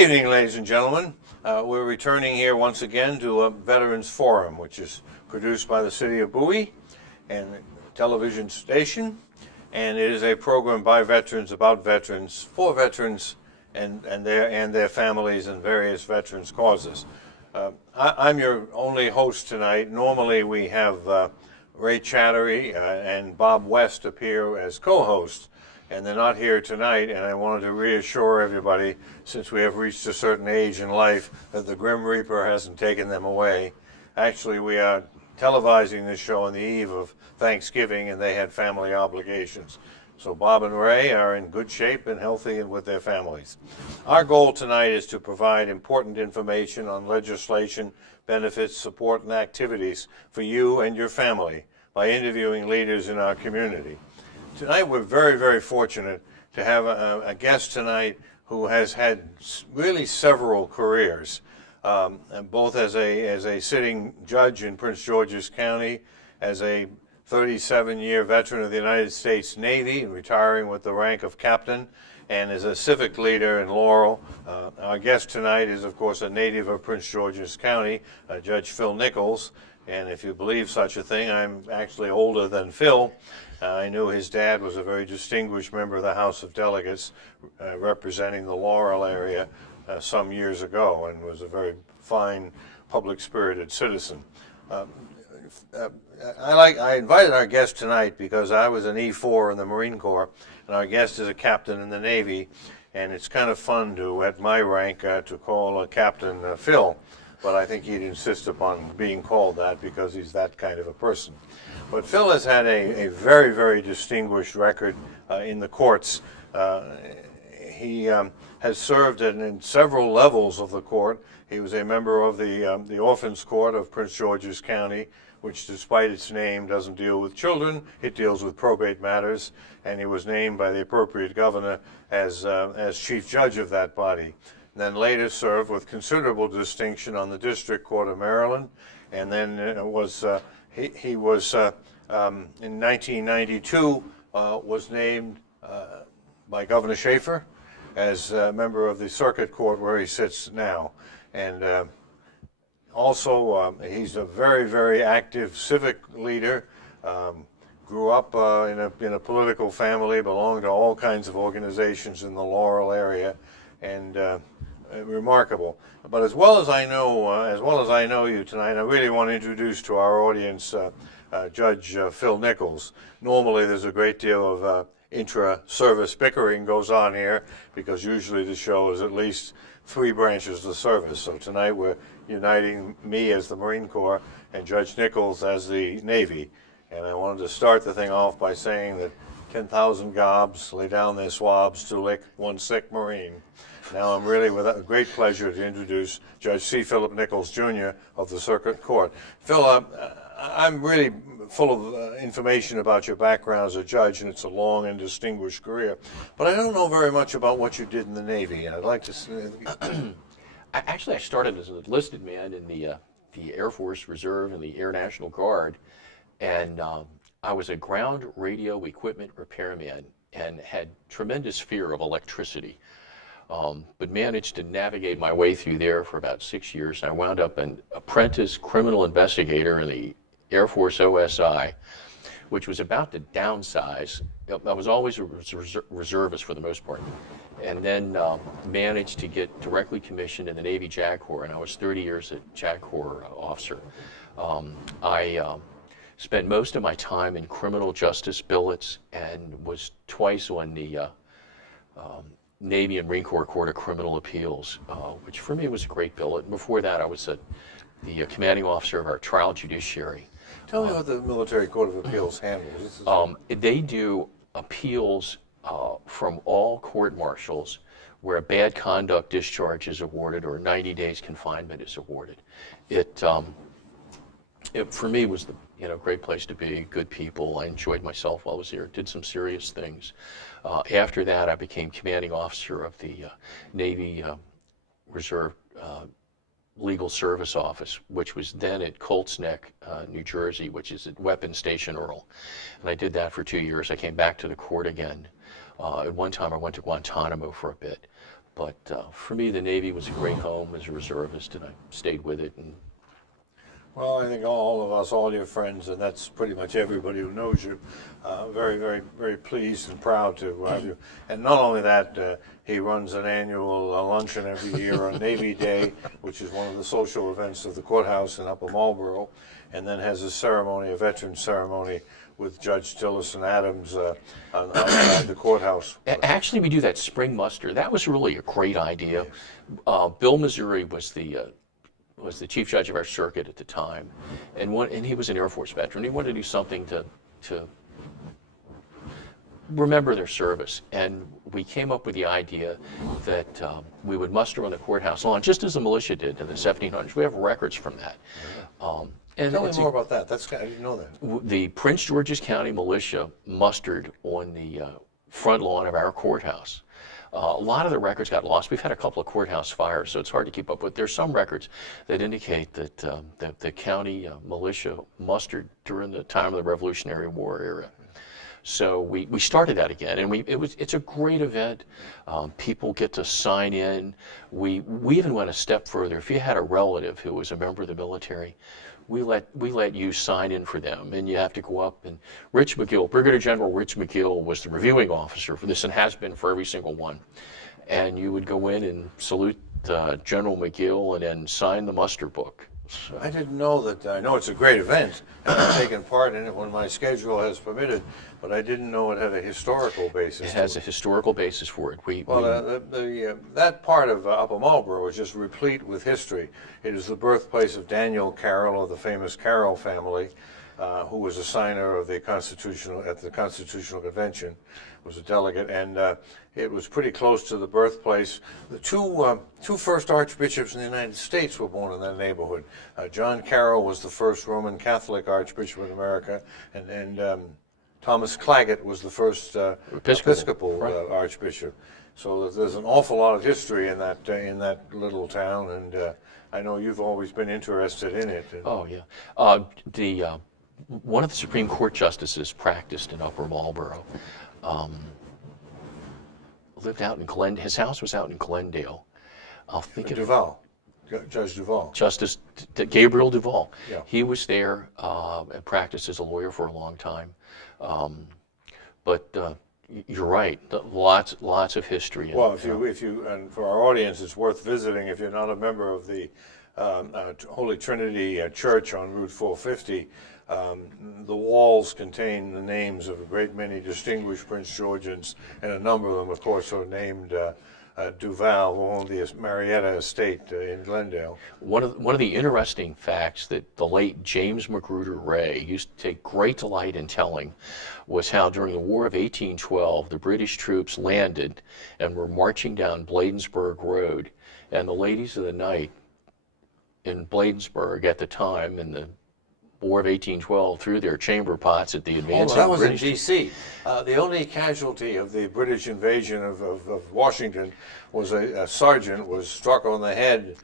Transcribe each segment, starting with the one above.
evening, ladies and gentlemen. We're returning here once again to a Veterans Forum, which is produced by the city of Bowie and a television station. And it is a program by veterans, about veterans, for veterans and their families and various veterans causes. I'm your only host tonight. Normally we have Ray Chattery and Bob West appear as co-hosts, and they're not here tonight, and I wanted to reassure everybody, since we have reached a certain age in life, that the Grim Reaper hasn't taken them away. Actually, we are televising this show on the eve of Thanksgiving, and they had family obligations. So Bob and Ray are in good shape and healthy and with their families. Our goal tonight is to provide important information on legislation, benefits, support, and activities for you and your family by interviewing leaders in our community. Tonight we're very, very fortunate to have a guest tonight who has had really several careers, and both as a sitting judge in Prince George's County, as a 37-year veteran of the United States Navy, retiring with the rank of captain, and as a civic leader in Laurel. Our guest tonight is, of course, a native of Prince George's County, Judge Phil Nichols. And if you believe such a thing, I'm actually older than Phil. I knew his dad was a very distinguished member of the House of Delegates, representing the Laurel area some years ago, and was a very fine, public-spirited citizen. I invited our guest tonight because I was an E4 in the Marine Corps, and our guest is a captain in the Navy, and it's kind of fun to, at my rank, to call a captain Phil. But I think he'd insist upon being called that because he's that kind of a person. But Phil has had a very, very distinguished record in the courts. He has served in several levels of the court. He was a member of the Orphans Court of Prince George's County, which, despite its name, doesn't deal with children. It deals with probate matters. And he was named by the appropriate governor as chief judge of that body. Then later served with considerable distinction on the District Court of Maryland, and then he was in 1992 was named by Governor Schaefer as a member of the Circuit Court where he sits now, and also he's a very, very active civic leader. Grew up in a political family, belonged to all kinds of organizations in the Laurel area, and remarkable. But as well as I know you tonight, I really want to introduce to our audience Judge Phil Nichols. Normally there's a great deal of intra-service bickering goes on here, because usually the show is at least 3 branches of service. So tonight we're uniting me as the Marine Corps and Judge Nichols as the Navy. And I wanted to start the thing off by saying that 10,000 gobs lay down their swabs to lick one sick Marine. Now I'm really with a great pleasure to introduce Judge C. Philip Nichols, Jr. of the Circuit Court. Phil, I'm really full of information about your background as a judge, and it's a long and distinguished career. But I don't know very much about what you did in the Navy, and I'd like to... Actually, I started as an enlisted man in the Air Force Reserve and the Air National Guard, and I was a ground radio equipment repairman and had tremendous fear of electricity. But managed to navigate my way through there for about 6 years. I wound up an apprentice criminal investigator in the Air Force OSI, which was about to downsize. I was always a reservist for the most part, and then managed to get directly commissioned in the Navy JAG Corps, and I was 30 years a JAG Corps officer. I spent most of my time in criminal justice billets and was twice on the Navy and Marine Corps Court of Criminal Appeals, which for me was a great billet. And before that, I was the commanding officer of our trial judiciary. Tell me what the Military Court of Appeals handles. They do appeals from all court martials where a bad conduct discharge is awarded or 90 days confinement is awarded. It for me was the great place to be, good people. I enjoyed myself while I was here, did some serious things. After that, I became commanding officer of the Navy Reserve Legal Service Office, which was then at Colts Neck, New Jersey, which is at Weapons Station Earl. And I did that for 2 years. I came back to the court again. At one time, I went to Guantanamo for a bit. But for me, the Navy was a great home as a reservist, and I stayed with it. And Well, I think all of us, all your friends, and that's pretty much everybody who knows you, very, very, very pleased and proud to have you. And not only that, he runs an annual luncheon every year on Navy Day, which is one of the social events of the courthouse in Upper Marlboro, and then has a ceremony, a veterans ceremony, with Judge Tillerson Adams outside the courthouse. actually, we do that spring muster. That was really a great idea. Bill Missouri was the chief judge of our circuit at the time, and he was an Air Force veteran. He wanted to do something to remember their service, and we came up with the idea that we would muster on the courthouse lawn, just as the militia did in the 1700s. We have records from that. And Tell me more about that. I didn't know that. The Prince George's County militia mustered on the front lawn of our courthouse. A lot of the records got lost. We've had a couple of courthouse fires, so it's hard to keep up with. There's some records that indicate that the county militia mustered during the time of the Revolutionary War era. So we started that again, and it's a great event. People get to sign in. We even went a step further. If you had a relative who was a member of the military, we let you sign in for them, and you have to go up. And Rich McGill, Brigadier General Rich McGill, was the reviewing officer for this, and has been for every single one. And you would go in and salute General McGill, and then sign the muster book. So. I didn't know that. I know it's a great event, and I've taken part in it when my schedule has permitted, but I didn't know it had a historical basis. It has a historical basis for it. That part of Upper Marlboro is just replete with history. It is the birthplace of Daniel Carroll of the famous Carroll family, who was a signer of the Constitutional Convention, was a delegate, and it was pretty close to the birthplace. The two first archbishops in the United States were born in that neighborhood. John Carroll was the first Roman Catholic Archbishop of America, and Thomas Claggett was the first Episcopal Archbishop. So there's an awful lot of history in that little town, and I know you've always been interested in it. Oh yeah, one of the Supreme Court justices practiced in Upper Marlboro. Lived out in Glendale. His house was out in Glendale. I'll think of Duval. Judge Duval. Justice Gabriel Duval. Yeah. He was there and practiced as a lawyer for a long time. But you're right. Lots of history. Well, if you, and for our audience, it's worth visiting if you're not a member of the Holy Trinity Church on Route 450. The walls contain the names of a great many distinguished Prince Georgians, and a number of them, of course, are named Duval, who owned the Marietta Estate in Glendale. One of the interesting facts that the late James Magruder Ray used to take great delight in telling was how during the War of 1812 the British troops landed and were marching down Bladensburg Road, and the ladies of the night in Bladensburg at the time in the War of 1812 threw their chamber pots at the advancing that was British. in D.C. The only casualty of the British invasion of Washington was a sergeant was struck on the head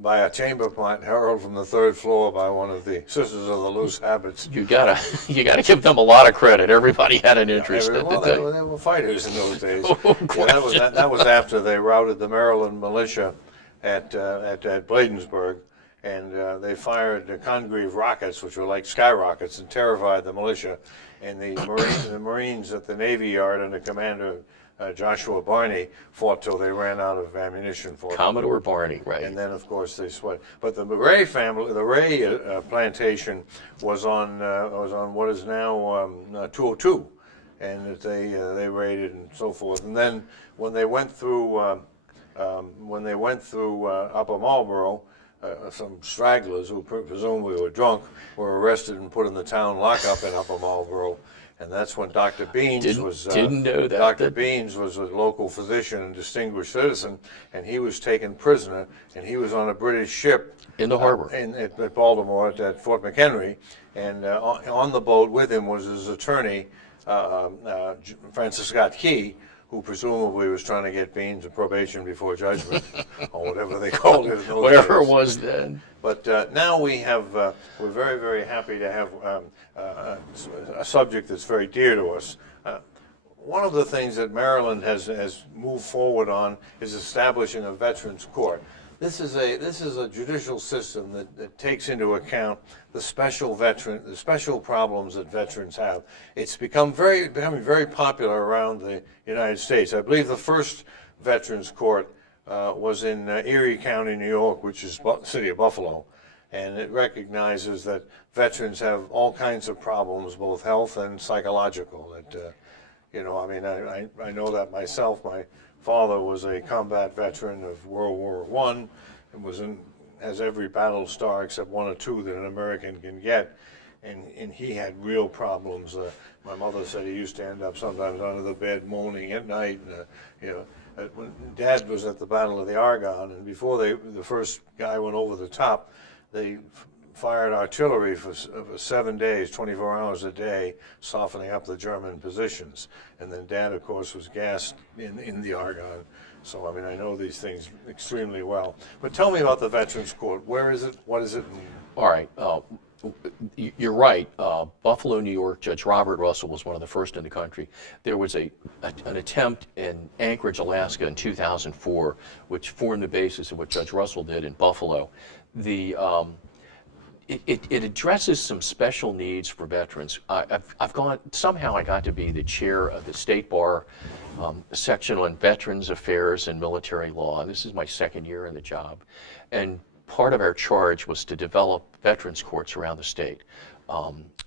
by a chamber pot hurled from the third floor by one of the Sisters of the Loose Habits. You gotta give them a lot of credit. Everybody had an interest. They were fighters in those days. That was after they routed the Maryland militia at Bladensburg. And they fired Congreve rockets, which were like skyrockets, and terrified the militia. And the Marines at the Navy Yard under Commander Joshua Barney fought till they ran out of ammunition for Commodore Barney, right? And then, of course, they sweat. But the Ray family, the Ray plantation, was on what is now 202, and they raided and so forth. And then when they went through Upper Marlboro. Some stragglers who presumably were drunk were arrested and put in the town lockup in Upper Marlboro, and that's when Dr. Beans didn't know that. Dr. Beans was a local physician and distinguished citizen, and he was taken prisoner, and he was on a British ship in the harbor at Baltimore at Fort McHenry, and on the boat with him was his attorney Francis Scott Key, who presumably was trying to get Beans a probation before judgment, or whatever they called it in those whatever days. It was then. But now we're very, very happy to have a subject that's very dear to us. one of the things that Maryland has moved forward on is establishing a veterans court. This is a judicial system that takes into account the special problems that veterans have. It's becoming very popular around the United States. I believe the first veterans court was in Erie County, New York, which is the city of Buffalo, and it recognizes that veterans have all kinds of problems, both health and psychological. That you know, I mean, I know that myself. My father was a combat veteran of World War I, and has every battle star except one or two that an American can get, and he had real problems. My mother said he used to end up sometimes under the bed moaning at night. You know, when Dad was at the Battle of the Argonne, and before the first guy went over the top, they fired artillery for 7 days, 24 hours a day, softening up the German positions. And then Dad, of course, was gassed in the Argonne. So, I mean, I know these things extremely well. But tell me about the Veterans Court. Where is it? What is it? All right. You're right. Buffalo, New York, Judge Robert Russell was one of the first in the country. There was an attempt in Anchorage, Alaska in 2004, which formed the basis of what Judge Russell did in Buffalo. It addresses some special needs for veterans. Somehow I got to be the chair of the State Bar section on Veterans Affairs and Military Law. This is my second year in the job. And part of our charge was to develop veterans courts around the state.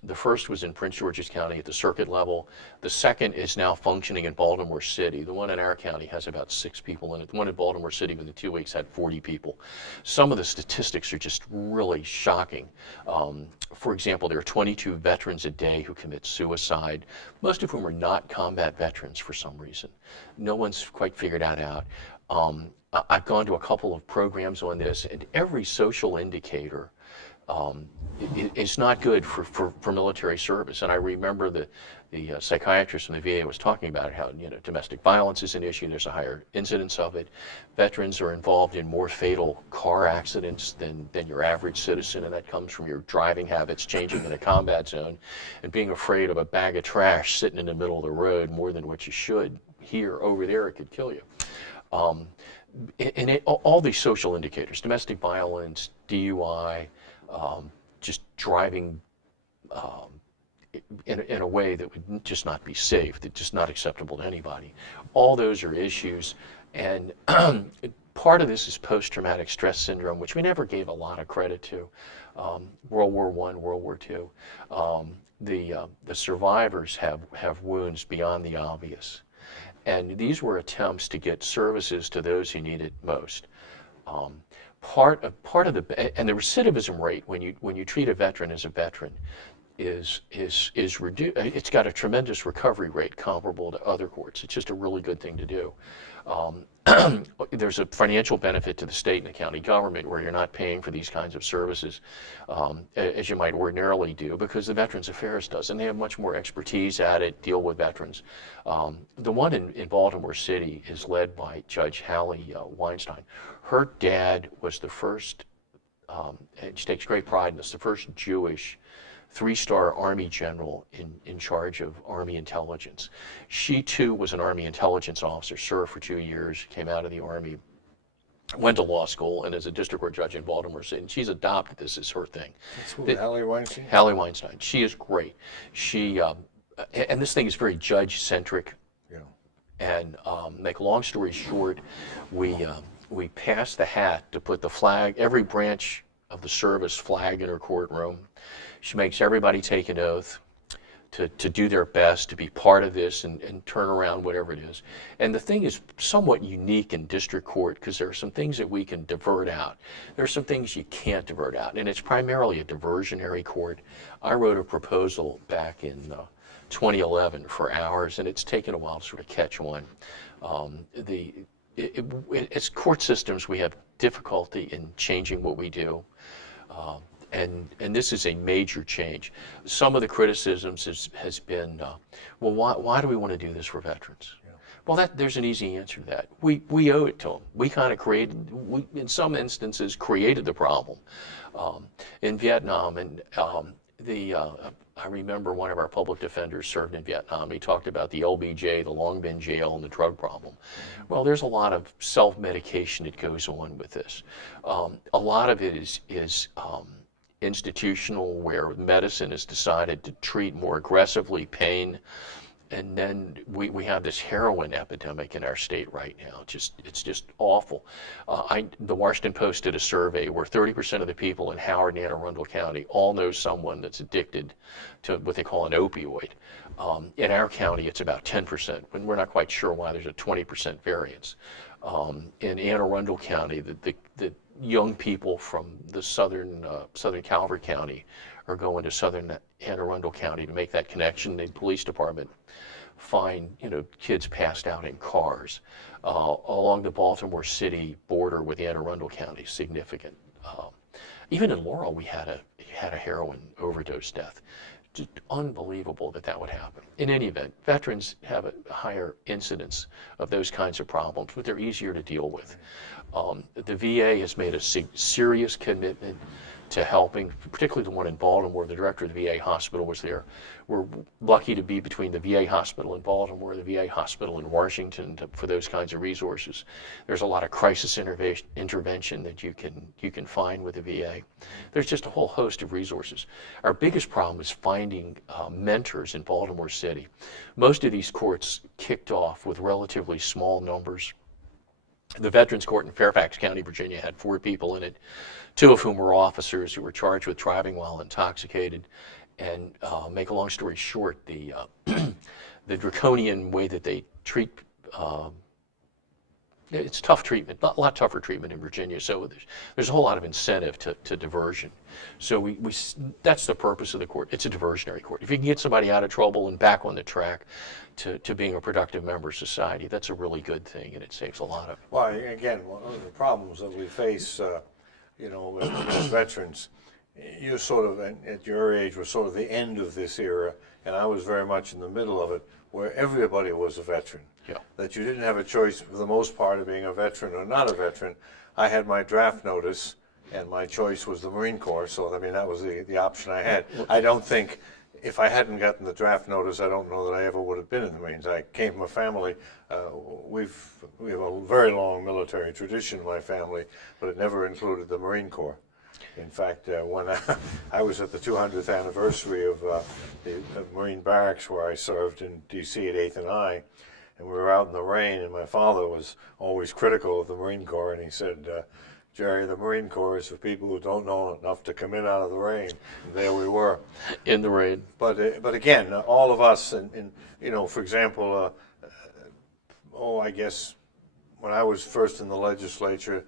The first was in Prince George's County at the circuit level. The second is now functioning in Baltimore City. The one in our county has about 6 people in it. The one in Baltimore City within 2 weeks had 40 people. Some of the statistics are just really shocking. For example, there are 22 veterans a day who commit suicide, most of whom are not combat veterans for some reason. No one's quite figured that out. I've gone to a couple of programs on this, and every social indicator it's not good for military service. And I remember the psychiatrist from the VA was talking about how, you know, domestic violence is an issue. There's a higher incidence of it. Veterans are involved in more fatal car accidents than your average citizen, and that comes from your driving habits changing in a combat zone and being afraid of a bag of trash sitting in the middle of the road more than what you should. Here, over there, it could kill you. All these social indicators, domestic violence, DUI, just driving in a way that would just not be safe, that's just not acceptable to anybody. All those are issues, and part of this is post-traumatic stress syndrome, which we never gave a lot of credit to. World War I, World War II. The survivors have wounds beyond the obvious, and these were attempts to get services to those who need it most. Part of the recidivism rate when you treat a veteran as a veteran is reduced. It's got a tremendous recovery rate comparable to other courts. It's just a really good thing to do. There's a financial benefit to the state and the county government where you're not paying for these kinds of services as you might ordinarily do, because the Veterans Affairs does, and they have much more expertise at it, deal with veterans. The one in Baltimore City is led by Judge Hallie Weinstein. Her dad was the first, and she takes great pride in this, the first Jewish 3-star Army general in charge of Army intelligence. She too was an Army intelligence officer, served for 2 years, came out of the Army, went to law school, and is a district court judge in Baltimore City. And she's adopted this as her thing. That's who, Hallie Weinstein? Hallie Weinstein. She is great. She, and this thing is very judge-centric. Yeah. And make a long story short, we passed the hat to put the flag, every branch of the service flag in her courtroom. She makes everybody take an oath to do their best to be part of this and turn around whatever it is. And the thing is somewhat unique in district court because there are some things that we can divert out. There are some things you can't divert out, and it's primarily a diversionary court. I wrote a proposal back in 2011 for hours, and it's taken a while to sort of catch on. As court systems, we have difficulty in changing what we do. And this is a major change. Some of the criticisms has been, well, why do we want to do this for veterans? Yeah. Well, there's an easy answer to that. We owe it to them. We kind of in some instances, created the problem. In Vietnam, and I remember one of our public defenders served in Vietnam. He talked about the LBJ, the Long Binh jail, and the drug problem. Well, there's a lot of self-medication that goes on with this. A lot of it is institutional, where medicine has decided to treat more aggressively pain. And then we have this heroin epidemic in our state right now. It's just awful. The Washington Post did a survey where 30% of the people in Howard and Anne Arundel County all know someone that's addicted to what they call an opioid. In our county, it's about 10%, and we're not quite sure why there's a 20% variance. In Anne Arundel County, the young people from the southern Calvert County are going to southern Anne Arundel County to make that connection. The police department find kids passed out in cars along the Baltimore City border with Anne Arundel County. Significant. Even in Laurel, we had a heroin overdose death. Just unbelievable that would happen. In any event, veterans have a higher incidence of those kinds of problems, but they're easier to deal with. The VA has made a serious commitment to helping, particularly the one in Baltimore. The director of the VA hospital was there. We're lucky to be between the VA hospital in Baltimore and the VA hospital in Washington for those kinds of resources. There's a lot of crisis intervention that you can find with the VA. There's just a whole host of resources. Our biggest problem is finding mentors in Baltimore City. Most of these courts kicked off with relatively small numbers. The Veterans Court in Fairfax County, Virginia, had 4 people in it, 2 of whom were officers who were charged with driving while intoxicated. And make a long story short, the draconian way that they treat, it's tough treatment, a lot tougher treatment in Virginia. So there's a whole lot of incentive to diversion. So that's the purpose of the court. It's a diversionary court. If you can get somebody out of trouble and back on the track to being a productive member of society, that's a really good thing, and it saves a lot of. Well, again, one of the problems that we face, as veterans, you sort of, at your age, were sort of the end of this era, and I was very much in the middle of it, where everybody was a veteran. Yeah. That you didn't have a choice, for the most part, of being a veteran or not a veteran. I had my draft notice, and my choice was the Marine Corps, so I mean, that was the option I had. I don't think, if I hadn't gotten the draft notice, I don't know that I ever would have been in the Marines. I came from a family, we have a very long military tradition in my family, but it never included the Marine Corps. In fact, when I was at the 200th anniversary of the Marine Barracks where I served in D.C. at 8th and I, and we were out in the rain, and my father was always critical of the Marine Corps, and he said, Jerry, the Marine Corps is for people who don't know enough to come in out of the rain. And there we were. In the rain. But again, all of us, and for example, I guess when I was first in the legislature,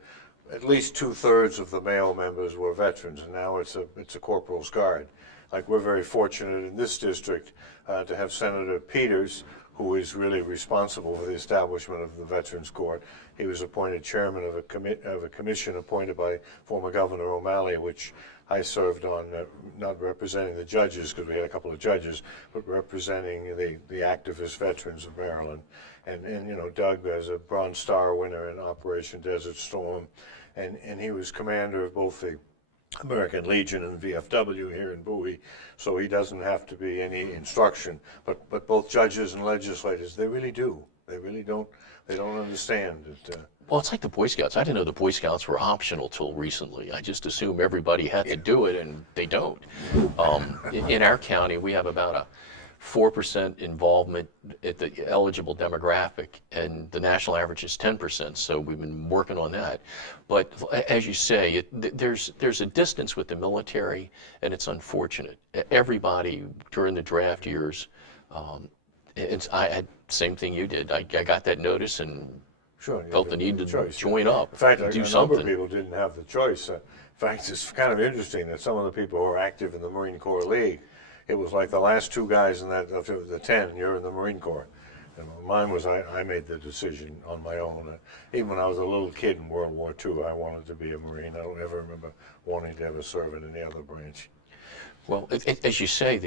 at least 2/3 of the male members were veterans, and now it's a corporal's guard. Like, we're very fortunate in this district to have Senator Peters, who is really responsible for the establishment of the Veterans Court. He was appointed chairman of a commission appointed by former Governor O'Malley, which I served on, not representing the judges, because we had a couple of judges, but representing the activist veterans of Maryland. And Doug, as a Bronze Star winner in Operation Desert Storm, and he was commander of both the American Legion and VFW here in Bowie, so he doesn't have to be any instruction. But both judges and legislators, they really do. They really don't. They don't understand it. Well, it's like the Boy Scouts. I didn't know the Boy Scouts were optional till recently. I just assumed everybody had to do it, and they don't. In our county, we have about a 4% involvement at the eligible demographic, and the national average is 10%, so we've been working on that. But as you say, there's a distance with the military, and it's unfortunate. Everybody during the draft years, I had same thing you did. I got that notice and felt the need to join up, in fact, do a something. number of people didn't have the choice. In fact, it's kind of interesting that some of the people who are active in the Marine Corps League, it was like the last 2 guys in that, of the 10, you're in the Marine Corps. And mine was, I made the decision on my own. Even when I was a little kid in World War II, I wanted to be a Marine. I don't ever remember wanting to ever serve in any other branch. Well, as you say,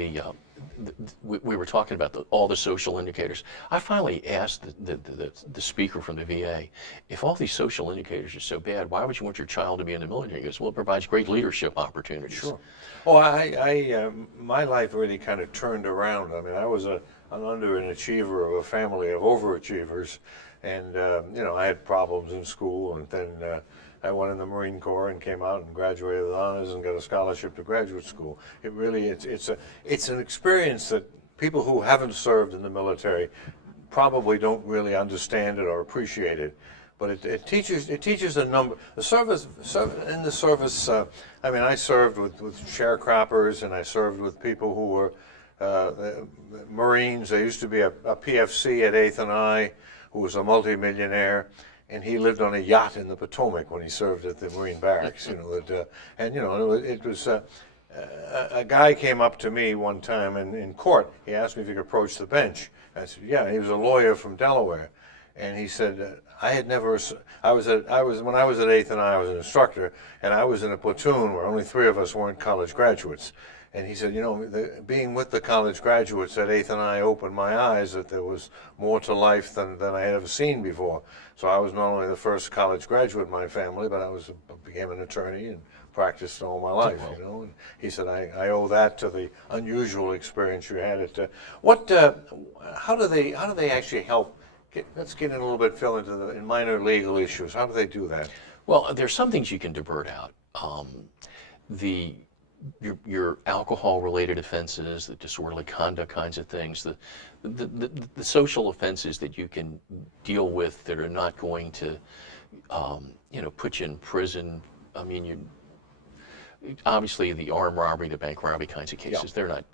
we were talking about all the social indicators. I finally asked the speaker from the VA, if all these social indicators are so bad, why would you want your child to be in the military? He goes, well, it provides great leadership opportunities. Sure. Well, my life really kind of turned around. I mean, I was an underachiever of a family of overachievers, and I had problems in school, and then I went in the Marine Corps and came out and graduated with honors and got a scholarship to graduate school. It really, it's an experience that people who haven't served in the military probably don't really understand it or appreciate it. But it teaches a number. The service in the service. I mean, I served with sharecroppers, and I served with people who were Marines. There used to be a PFC at 8th and I, who was a multimillionaire, and he lived on a yacht in the Potomac when he served at the Marine Barracks. It was. A guy came up to me one time in court. He asked me if he could approach the bench. I said, yeah. He was a lawyer from Delaware. And he said, I had never, when I was at 8th and I was an instructor, and I was in a platoon where only 3 of us weren't college graduates. And he said, being with the college graduates at 8th and I opened my eyes that there was more to life than I had ever seen before. So I was not only the first college graduate in my family, but I became an attorney and practiced all my life, And he said, I owe that to the unusual experience you had at, how do they actually help? Let's get in a little bit, Phil, into in minor legal issues. How do they do that? Well, there's some things you can divert out. Your alcohol-related offenses, the disorderly conduct kinds of things, the social offenses that you can deal with that are not going to, put you in prison. I mean, obviously the armed robbery, the bank robbery kinds of cases, they're not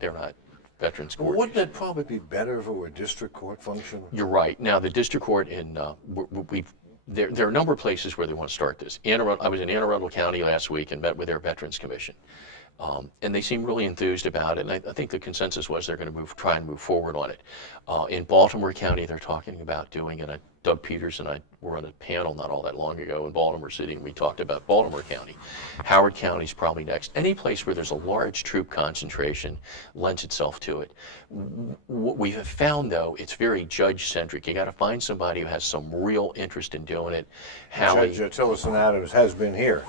veterans court. Well, wouldn't it probably be better if it were a district court function? You're right. Now, the district court there are a number of places where they want to start this. I was in Anne Arundel County last week and met with their Veterans Commission. And they seem really enthused about it, and I think the consensus was they're going to try and move forward on it. In Baltimore County, they're talking about doing it. Doug Peters and I were on a panel not all that long ago in Baltimore City, and we talked about Baltimore County. Howard County's probably next. Any place where there's a large troop concentration lends itself to it. What we have found, though, it's very judge-centric. You got to find somebody who has some real interest in doing it. Judge Tillerson Adams has been here.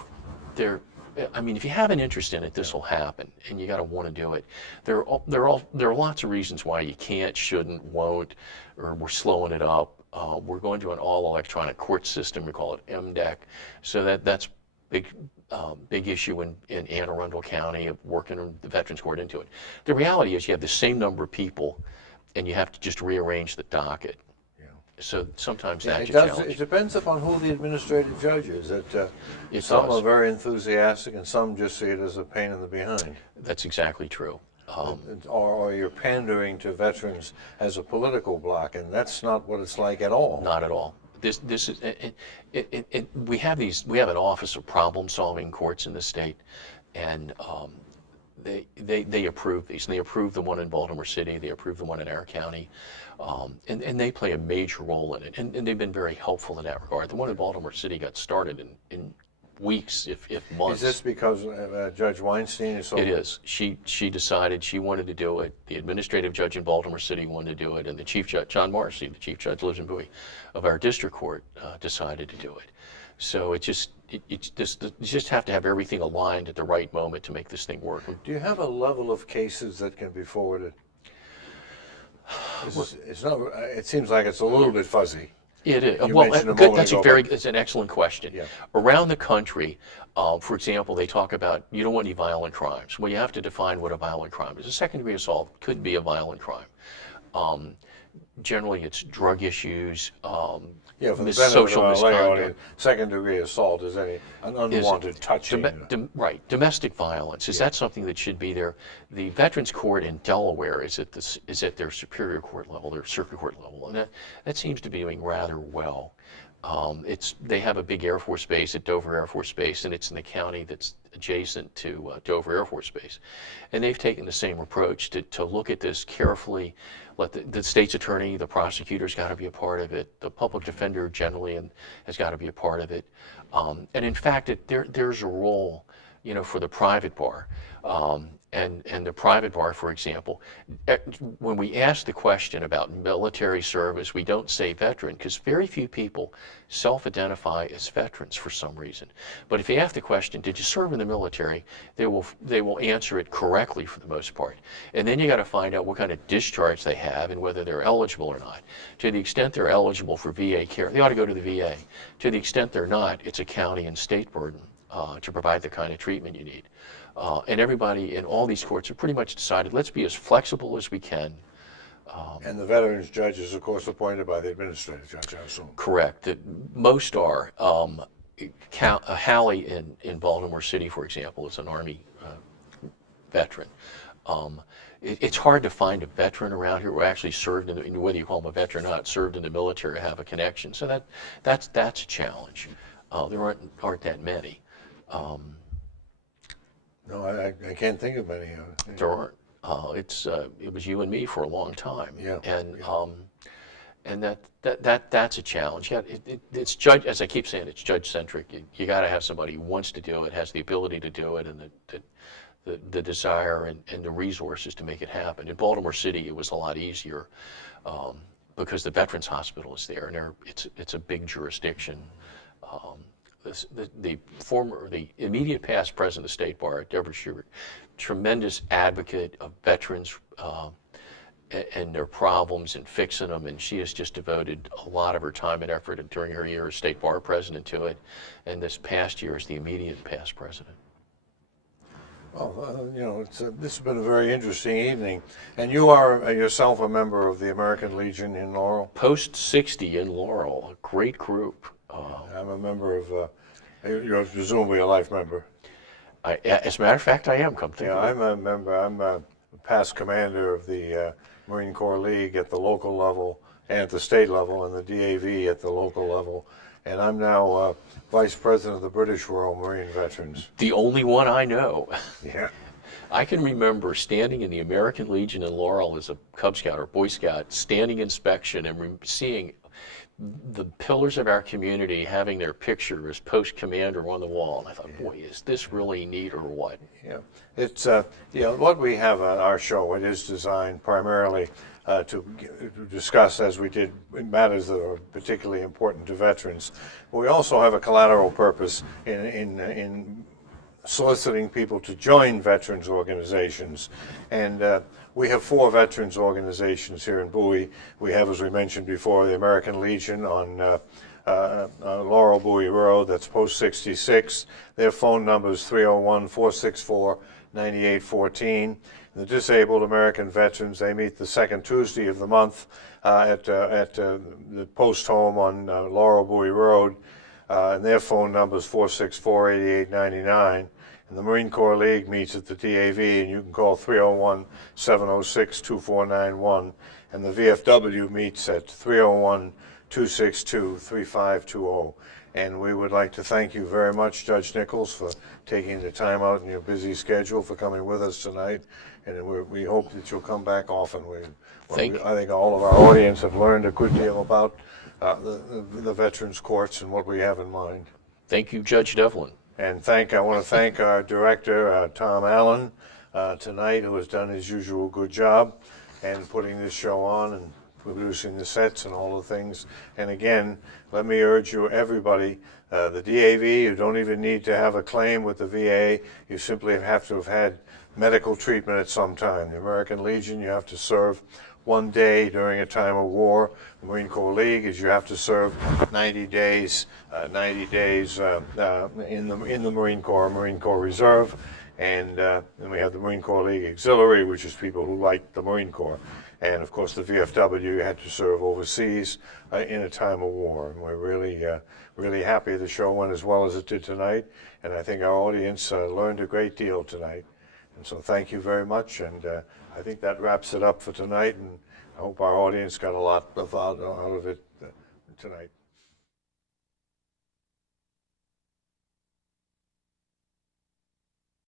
If you have an interest in it, this will happen, and you got to want to do it. There are lots of reasons why you can't, shouldn't, won't, or we're slowing it up. We're going to an all-electronic court system. We call it MDEC. So that's big issue in Anne Arundel County of working the Veterans Court into it. The reality is you have the same number of people, and you have to just rearrange the docket. So sometimes that's a challenge. It depends upon who the administrative judge is. Some are very enthusiastic, and some just see it as a pain in the behind. That's exactly true. Or you're pandering to veterans as a political bloc, and that's not what it's like at all. Not at all. This is we have an Office of Problem-Solving Courts in the state, and they approve these. And they approve the one in Baltimore City. They approve the one in our county. And they play a major role in it, and they've been very helpful in that regard. The one in Baltimore City got started in weeks, if months. Is this because Judge Weinstein is so? It is. She decided she wanted to do it. The administrative judge in Baltimore City wanted to do it, and the chief judge, John Marcy, the chief judge lives in Bowie, of our district court, decided to do it. So you just have to have everything aligned at the right moment to make this thing work. Do you have a level of cases that can be forwarded? It seems like it's a little bit fuzzy. It is. It's an excellent question. Yeah. Around the country, for example, they talk about you don't want any violent crimes. Well, you have to define what a violent crime is. A second-degree assault could be a violent crime. Generally, it's drug issues, for the benefit social of misconduct. Second-degree assault is an unwanted touching. Right. Domestic violence. Is that something that should be there? The Veterans Court in Delaware is at their superior court level, their circuit court level, and that seems to be doing rather well. They have a big Air Force base at Dover Air Force Base, and it's in the county that's adjacent to Dover Air Force Base. And they've taken the same approach to look at this carefully. Let the state's attorney, the prosecutor's got to be a part of it. The public defender generally has got to be a part of it. And in fact, there's a role. for the private bar. And the private bar, for example, when we ask the question about military service, we don't say veteran because very few people self-identify as veterans for some reason. But if you ask the question, did you serve in the military, they will answer it correctly for the most part. And then you got to find out what kind of discharge they have and whether they're eligible or not. To the extent they're eligible for VA care, they ought to go to the VA. To the extent they're not, it's a county and state burden to provide the kind of treatment you need. And everybody in all these courts have pretty much decided, let's be as flexible as we can. And the veterans judge is, of course, appointed by the administrative judge, I assume. Correct. Most are. Hallie in Baltimore City, for example, is an Army veteran. It's hard to find a veteran around here who actually served, whether you call them a veteran or not, served in the military or have a connection. So that's a challenge. There aren't that many. No, I can't think of any. There aren't. It was you and me for a long time. Yeah. And that's a challenge. Yeah, it's judge, as I keep saying, it's judge centric. You got to have somebody who wants to do it, has the ability to do it, and the desire and the resources to make it happen. In Baltimore City, it was a lot easier because the Veterans Hospital is there, and it's a big jurisdiction. The immediate past president of the State Bar, Deborah Schubert, tremendous advocate of veterans and their problems and fixing them, and she has just devoted a lot of her time and effort during her year as State Bar president to it, and this past year as the immediate past president. Well, this has been a very interesting evening, and you are yourself a member of the American Legion in Laurel? Post 60 in Laurel, a great group. I'm a member of, you're presumably a life member. As a matter of fact, I am. Come think of it. I'm a member. I'm a past commander of the Marine Corps League at the local level and at the state level, and the DAV at the local level. And I'm now vice president of the British Royal Marine Veterans. The only one I know. Yeah. I can remember standing in the American Legion in Laurel as a Cub Scout or Boy Scout, standing inspection and seeing the pillars of our community having their picture as post commander on the wall. And I thought, boy, is this really neat or what? Yeah, it's what we have on our show. It is designed primarily to discuss, as we did, matters that are particularly important to veterans. But we also have a collateral purpose in soliciting people to join veterans organizations, and we have 4 veterans organizations here in Bowie. We have, as we mentioned before, the American Legion on Laurel Bowie Road, that's post 66. Their phone number is 301-464-9814. The Disabled American Veterans, they meet the second Tuesday of the month at the post home on Laurel Bowie Road, and their phone number is 464-8899. And the Marine Corps League meets at the DAV, and you can call 301-706-2491. And the VFW meets at 301-262-3520. And we would like to thank you very much, Judge Nichols, for taking the time out in your busy schedule for coming with us tonight. And we hope that you'll come back often. I think all of our audience have learned a good deal about the Veterans Courts and what we have in mind. Thank you, Judge Devlin. And I want to thank our director, Tom Allen, tonight, who has done his usual good job and putting this show on and producing the sets and all the things. And again, let me urge you, everybody, the DAV, you don't even need to have a claim with the VA. You simply have to have had medical treatment at some time. The American Legion, you have to serve 1 day during a time of war. The Marine Corps League is you have to serve 90 days in the Marine Corps Reserve, and then we have the Marine Corps League Auxiliary, which is people who like the Marine Corps, and of course the VFW had to serve overseas in a time of war. And we're really happy the show went as well as it did tonight, and I think our audience learned a great deal tonight. And so thank you very much, and I think that wraps it up for tonight, and I hope our audience got a lot out of it tonight.